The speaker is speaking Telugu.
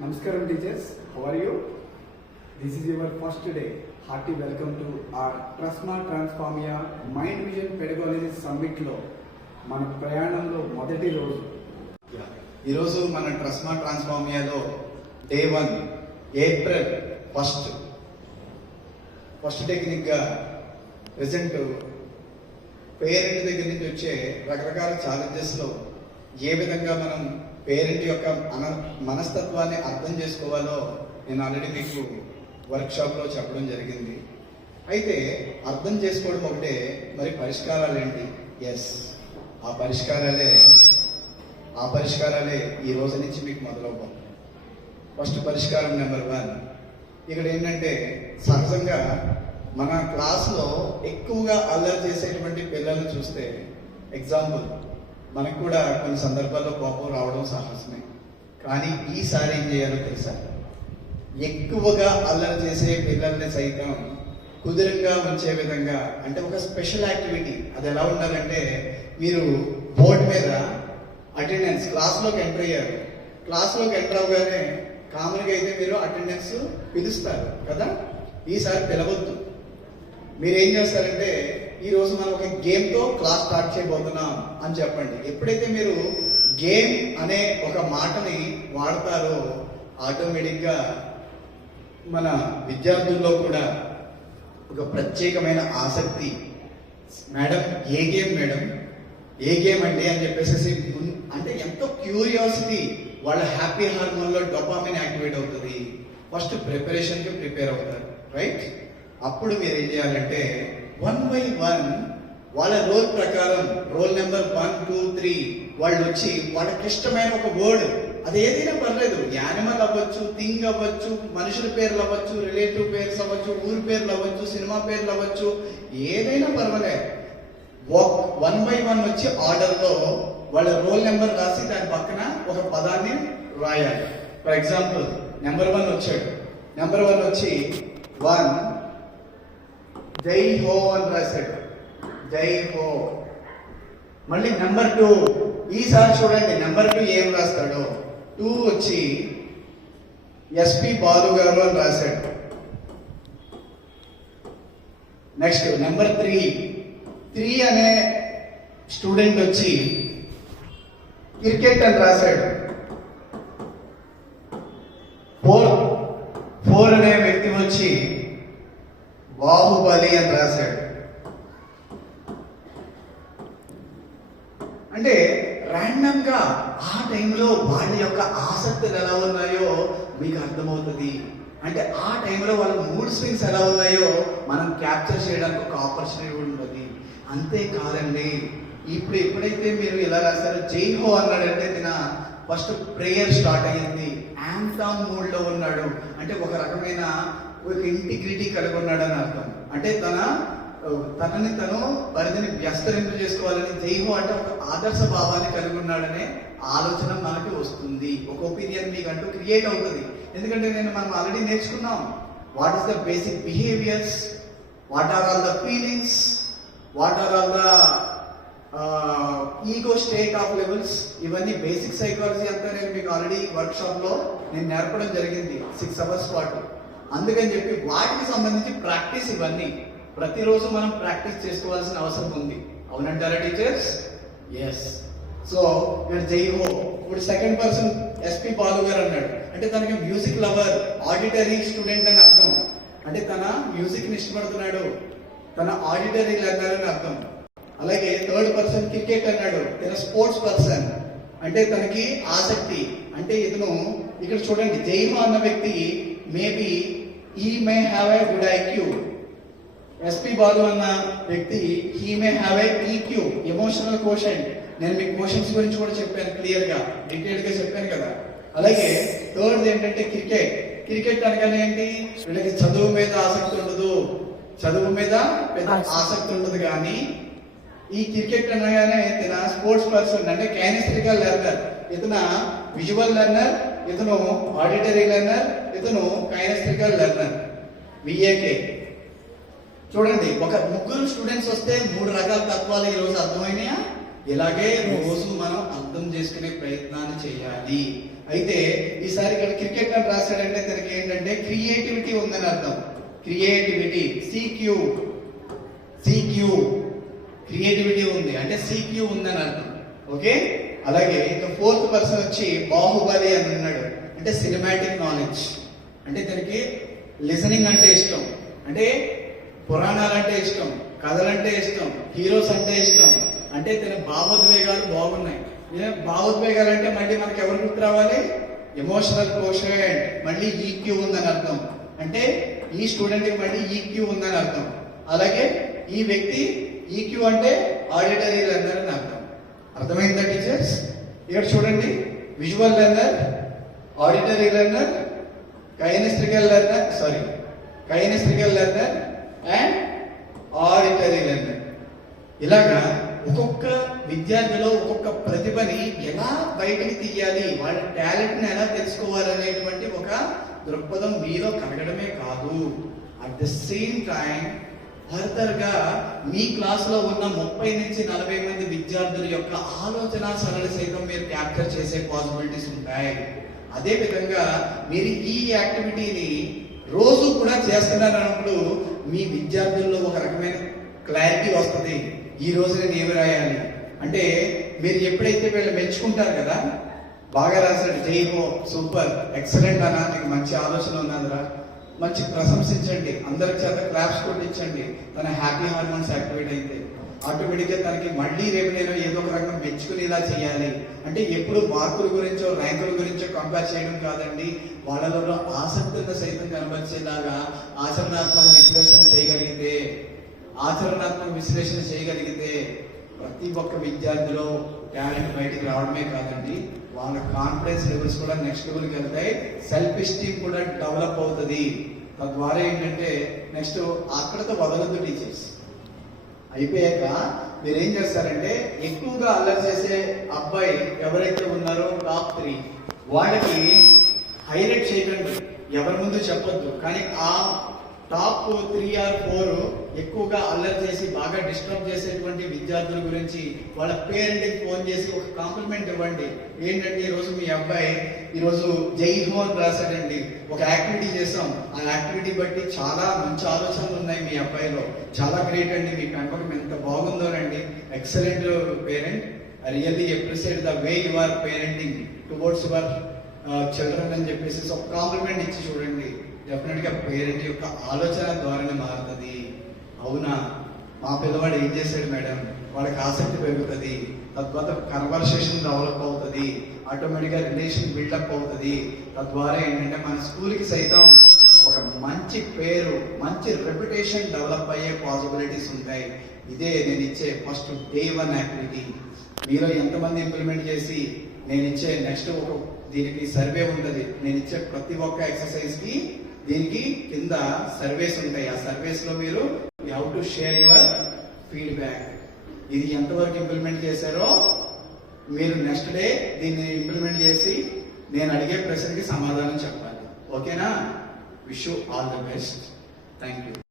Namaskaram teachers, how are you? This is your first day. Hearty welcome to our Trasma Transformia Mind Vision Pedagogy Summit లో మన ప్రయాణంలో మొదటి రోజు. ఈరోజు మన ట్రస్మా ట్రాన్స్ఫార్మియాలో డే 1 ఏప్రిల్ ఫస్ట్ టెక్నిక్గా ప్రెసెంట్ పేరెంట్ దగ్గర నుంచి వచ్చే రకరకాల ఛాలెంజెస్లో ఏ విధంగా మనం పేరెంట్ యొక్క మనస్తత్వాన్ని అర్థం చేసుకోవాలో నేను ఆల్రెడీ మీకు వర్క్షాప్లో చెప్పడం జరిగింది. అయితే అర్థం చేసుకోవడం ఒకటే, మరి పరిష్కారాలు ఏంటి? ఎస్, ఆ పరిష్కారాలే ఈ రోజు నుంచి మీకు మొదలవ్వం. ఫస్ట్ పరిష్కారం నెంబర్ 1. ఇక్కడ ఏంటంటే, సహజంగా మన క్లాస్లో ఎక్కువగా అల్లరి చేసేటువంటి పిల్లల్ని చూస్తే, ఎగ్జాంపుల్ మనకు కూడా కొన్ని సందర్భాల్లో కోపం రావడం సహజమే. కానీ ఈసారి ఏం చేయాలో తెలుసా? ఎక్కువగా అల్లరి చేసే పిల్లల్ని సైతం కుదురుగా ఉంచే విధంగా, అంటే ఒక స్పెషల్ యాక్టివిటీ. అది ఎలా ఉండాలంటే, మీరు బోర్డు మీద అటెండెన్స్, క్లాస్లోకి ఎంటర్ అయ్యారు, క్లాస్లోకి ఎంటర్ అవగానే కామన్గా అయితే మీరు అటెండెన్స్ పిలుస్తారు కదా. ఈసారి పిలవద్దు. మీరేం చేస్తారంటే, ఈరోజు మనం ఒక గేమ్తో క్లాస్ స్టార్ట్ చేయబోతున్నాం అని చెప్పండి. ఎప్పుడైతే మీరు గేమ్ అనే ఒక మాటని వాడతారో, ఆటోమేటిక్గా మన విద్యార్థుల్లో కూడా ఒక ప్రత్యేకమైన ఆసక్తి, మేడం ఏ గేమ్ అండి అని చెప్పేసి, అంటే ఎంతో క్యూరియాసిటీ, వాళ్ళ హ్యాపీ హార్మోన్లో డోపామిన్ యాక్టివేట్ అవుతుంది. ఫస్ట్ ప్రిపరేషన్కి ప్రిపేర్ అవుతారు, రైట్? అప్పుడు మీరు ఏం చేయాలంటే 1 by 1 వాళ్ళ రోల్ ప్రకారం, రోల్ నెంబర్ 1, 2, 3 వాళ్ళు వచ్చి వాళ్ళకి ఇష్టమైన ఒక వర్డ్, అది ఏదైనా పర్లేదు, యానిమల్ అవ్వచ్చు, థింగ్ అవ్వచ్చు, మనుషుల పేర్లు అవ్వచ్చు, రిలేటివ్ పేర్స్ అవ్వచ్చు, ఊరి పేర్లు అవ్వచ్చు, సినిమా పేర్లు అవ్వచ్చు, ఏదైనా పర్వాలేదు. 1 by 1 వచ్చి ఆర్డర్లో వాళ్ళ రోల్ నెంబర్ రాసి దాని పక్కన ఒక పదాన్ని రాయాలి. ఫర్ ఎగ్జాంపుల్ నెంబర్ 1 వచ్చాడు. నెంబర్ 1 వచ్చి 1 జై హో అని రాశాడు, జై హో. మళ్ళీ నెంబర్ 2, ఈసారి చూడండి నెంబర్ 2 ఏం రాస్తాడో. 2 వచ్చి ఎస్పి బాలు గారు అని రాశాడు. నెక్స్ట్ నెంబర్ 3 అనే స్టూడెంట్ వచ్చి క్రికెట్ అని రాశాడు. 4 అనే వ్యక్తి వచ్చి బాహుబలి అని రాశాడు. అంటే ర్యాండమ్ గా ఆ టైంలో వాళ్ళ యొక్క ఆసక్తులు ఎలా ఉన్నాయో మీకు అర్థమవుతుంది. అంటే ఆ టైంలో వాళ్ళ మూడ్ స్వింగ్స్ ఎలా ఉన్నాయో మనం క్యాప్చర్ చేయడానికి ఒక ఆపర్చునిటీ ఉంటుంది. అంతేకాదండి, ఇప్పుడు ఎప్పుడైతే మీరు ఇలా రాశారో, జై హో అన్నాడంటే తిన ఫస్ట్ ప్రేయర్ స్టార్ట్ అయ్యింది. యాంథమ్ మూడ్ లో ఉన్నాడు, అంటే ఒక రకమైన ఒక ఇంటిగ్రిటీ కలిగి ఉన్నాడు అని అర్థం. అంటే తనని తను పరిధిని వ్యస్తరింపు చేసుకోవాలని, జై హో అంటే ఒక ఆదర్శ భావాన్ని కలిగి ఉన్నాడనే ఆలోచన మనకి వస్తుంది. ఒక ఒపీనియన్ మీకు అంటూ క్రియేట్ అవుతుంది. ఎందుకంటే మనం ఆల్రెడీ నేర్చుకున్నాం, what is the basic behaviours, what are all the feelings, what are all the ego state of levels. ఇవన్నీ బేసిక్ సైకాలజీ అంతా నేను మీకు ఆల్రెడీ వర్క్షాప్లో నేను నేర్పడం జరిగింది 6 hours పాటు. అందుకని చెప్పి వాటికి సంబంధించి ప్రాక్టీస్, ఇవన్నీ ప్రతిరోజు మనం ప్రాక్టీస్ చేసుకోవాల్సిన అవసరం ఉంది. అవునంటారా టీచర్స్? ఎస్. సో నేను జై హో. ఇప్పుడు సెకండ్ పర్సన్ ఎస్పి బాలు గారు అన్నాడు, అంటే తనకి మ్యూజిక్ లవర్, ఆడిటరీ స్టూడెంట్ అని అర్థం. అంటే తన మ్యూజిక్ ని ఇష్టపడుతున్నాడు, తన ఆడిటరీ లెర్నర్ అని అర్థం. అలాగే థర్డ్ పర్సన్ క్రికెట్ అన్నాడు, తన స్పోర్ట్స్ పర్సన్, అంటే తనకి ఆసక్తి. అంటే ఇతను ఇక్కడ చూడండి, జై హో అన్న వ్యక్తి maybe he may have a good IQ. SP Balu అన్న వ్యక్తి he may have a EQ, emotional quotient. నేను మీకు కోషెంట్స్ గురించి కూడా చెప్పాను, క్లియర్ గా డీటెయిల్ గా చెప్పాను కదా. అలాగే థర్డ్ ఏంటంటే క్రికెట్ అనగానే ఏంటి, వీళ్ళకి చదువు మీద ఆసక్తి ఉండదు, చదువు మీద పెద్ద ఆసక్తి ఉండదు. కానీ ఈ క్రికెట్ అనగానే ఇతన స్పోర్ట్స్ పర్సన్, అంటే కైనెస్థెటికల్ లెర్నర్. ఇతన విజువల్ లెర్నర్, ఇతను ఆడిటరీ లెర్నర్, ఇతను కైనెస్థెటికల్ లెర్నర్, విఏకే. చూడండి, ఒక 3 స్టూడెంట్స్ వస్తే 3 రకాల తత్వాలు ఈరోజు అర్థమైనాయా? ఇలాగే రోజు మనం అర్థం చేసుకునే ప్రయత్నాన్ని చేయాలి. అయితే ఈసారి ఇక్కడ క్రికెట్ అని రాశాడంటే దానికి ఏంటంటే క్రియేటివిటీ ఉందని అర్థం. క్రియేటివిటీ సిక్యూ క్రియేటివిటీ ఉంది అంటే సిక్యూ ఉందని అర్థం. ఓకే, అలాగే ఇంకా ఫోర్త్ పర్సన్ వచ్చి బాహుబలి అని ఉన్నాడు అంటే సినిమాటిక్ నాలెడ్జ్. అంటే దానికి లిసనింగ్ అంటే ఇష్టం, అంటే పురాణాలు అంటే ఇష్టం, కథలంటే ఇష్టం, హీరోస్ అంటే ఇష్టం. అంటే తన భావోద్వేగాలు బాగున్నాయి. భావోద్వేగాలు అంటే మళ్ళీ మనకి ఎవరు గుర్తు రావాలి? ఎమోషనల్ కోషెంట్, మళ్ళీ ఈక్యూ ఉందని అర్థం. అంటే ఈ స్టూడెంట్కి మళ్ళీ ఈక్యూ ఉందని అర్థం. అలాగే ఈ వ్యక్తి ఈక్యూ అంటే ఆడిటరీ లెర్నర్ అని అర్థం. అర్థమైందా టీచర్స్? ఇక్కడ చూడండి, visual learner, auditory learner, kinesthetical learner and auditory learner. ఇలాగా ఒక్కొక్క విద్యార్థిలో ఒక్కొక్క ప్రతిభని ఎలా బయటికి తీయాలి, వాళ్ళ టాలెంట్ని ఎలా తెలుసుకోవాలనేటువంటి ఒక దృక్పథం మీలో కలగడమే కాదు, at the same time further గా మీ క్లాసులో ఉన్న 30 నుంచి 40 మంది విద్యార్థుల యొక్క ఆలోచన సరళి సైతం మీరు క్యాప్చర్ చేసే పాసిబిలిటీస్ ఉంటాయి. అదే విధంగా మీరు ఈ యాక్టివిటీని రోజు కూడా చేస్తున్నారన్నప్పుడు మీ విద్యార్థుల్లో ఒక రకమైన క్లారిటీ వస్తుంది. ఈ రోజు నేను ఏమి రాయాలి అంటే మీరు ఎప్పుడైతే వీళ్ళు మెచ్చుకుంటారు కదా, బాగా రాశాడు, జై హో, సూపర్, ఎక్సలెంట్ అన్నా, నీకు మంచి ఆలోచన ఉన్నదిరా, మంచి ప్రశంసించండి, అందరి చేత క్లాప్స్ కొట్టించండి. తన హ్యాపీ హార్మోన్స్ యాక్టివేట్ అయితే ఆటోమేటిక్గా తనకి మళ్ళీ రేపు నేను ఏదో ఒక రకంగా మెచ్చుకునేలా చేయాలి. అంటే ఎప్పుడు మార్కుల గురించో ర్యాంకుల గురించో కంపేర్ చేయడం కాదండి, వాళ్ళలో ఆసక్తిని సైతం కనబరిచేలాగా ఆచరణాత్మక విశ్లేషణ చేయగలిగితే ప్రతి ఒక్క విద్యార్థిలో టాలెంట్ బయటికి రావడమే కాదండి, వాళ్ళ కాన్ఫిడెన్స్ లెవెల్స్ కూడా నెక్స్ట్ లెవెల్కి వెళ్తాయి, సెల్ఫ్ ఎస్టీమ్ కూడా డెవలప్ అవుతుంది. తద్వారా ఏంటంటే నెక్స్ట్ అక్కడతో వదలద్దు టీచర్స్. అయిపోయాక మీరు ఏం చేస్తారంటే ఎక్కువగా అల్లరి చేసే అబ్బాయి ఎవరైతే ఉన్నారో టాప్ 3 వాళ్ళకి హైలైట్ చేయకండి, ఎవరి ముందు చెప్పొద్దు. కానీ ఆ టాప్ 3 or 4 ఎక్కువగా అల్లరి చేసి బాగా డిస్టర్బ్ చేసేటువంటి విద్యార్థుల గురించి వాళ్ళ పేరెంట్కి ఫోన్ చేసి ఒక కాంప్లిమెంట్ ఇవ్వండి. ఏంటంటే ఈరోజు మీ అబ్బాయి ఈరోజు జై హో అని రాశాడండి, ఒక యాక్టివిటీ చేసాం, ఆ యాక్టివిటీ బట్టి చాలా మంచి ఆలోచనలు ఉన్నాయి మీ అబ్బాయిలో, చాలా గ్రేట్ అండి, మీ పెంపకం ఎంత బాగుందోనండి, excellent parent, I really appreciate the way you are parenting towards your children అని చెప్పేసి ఒక కాంప్లిమెంట్ ఇచ్చి చూడండి. డెఫినెట్ గా పేరెంట్ యొక్క ఆలోచన ధోరణి మారుతుంది. అవునా, మా పిల్లవాడు ఏం చేశాడు మేడం, వాళ్ళకి ఆసక్తి పెరుగుతుంది, తద్వారా కన్వర్సేషన్ డెవలప్ అవుతుంది, ఆటోమేటిక్గా రిలేషన్ బిల్డప్ అవుతుంది. తద్వారా ఏంటంటే మన స్కూల్కి సైతం ఒక మంచి పేరు, మంచి రెప్యుటేషన్ డెవలప్ అయ్యే పాసిబిలిటీస్ ఉంటాయి. ఇదే నేను ఇచ్చే ఫస్ట్ డే 1 యాక్టివిటీ. మీలో ఎంతమంది ఇంప్లిమెంట్ చేసి నేను ఇచ్చే నెక్స్ట్ దీనికి సర్వే ఉంటుంది, నేను ఇచ్చే ప్రతి ఒక్క ఎక్సర్సైజ్కి దీనికి కింద సర్వేస్ ఉంటాయి. ఆ సర్వేస్ లో మీరు you have to share your feedback. ఇది ఎంతవరకు ఇంప్లిమెంట్ చేశారో మీరు నెక్స్ట్ డే దీన్ని ఇంప్లిమెంట్ చేసి నేను అడిగే ప్రశ్నకి సమాధానం చెప్పాలి. ఓకేనా? Wish you all the best. Thank you.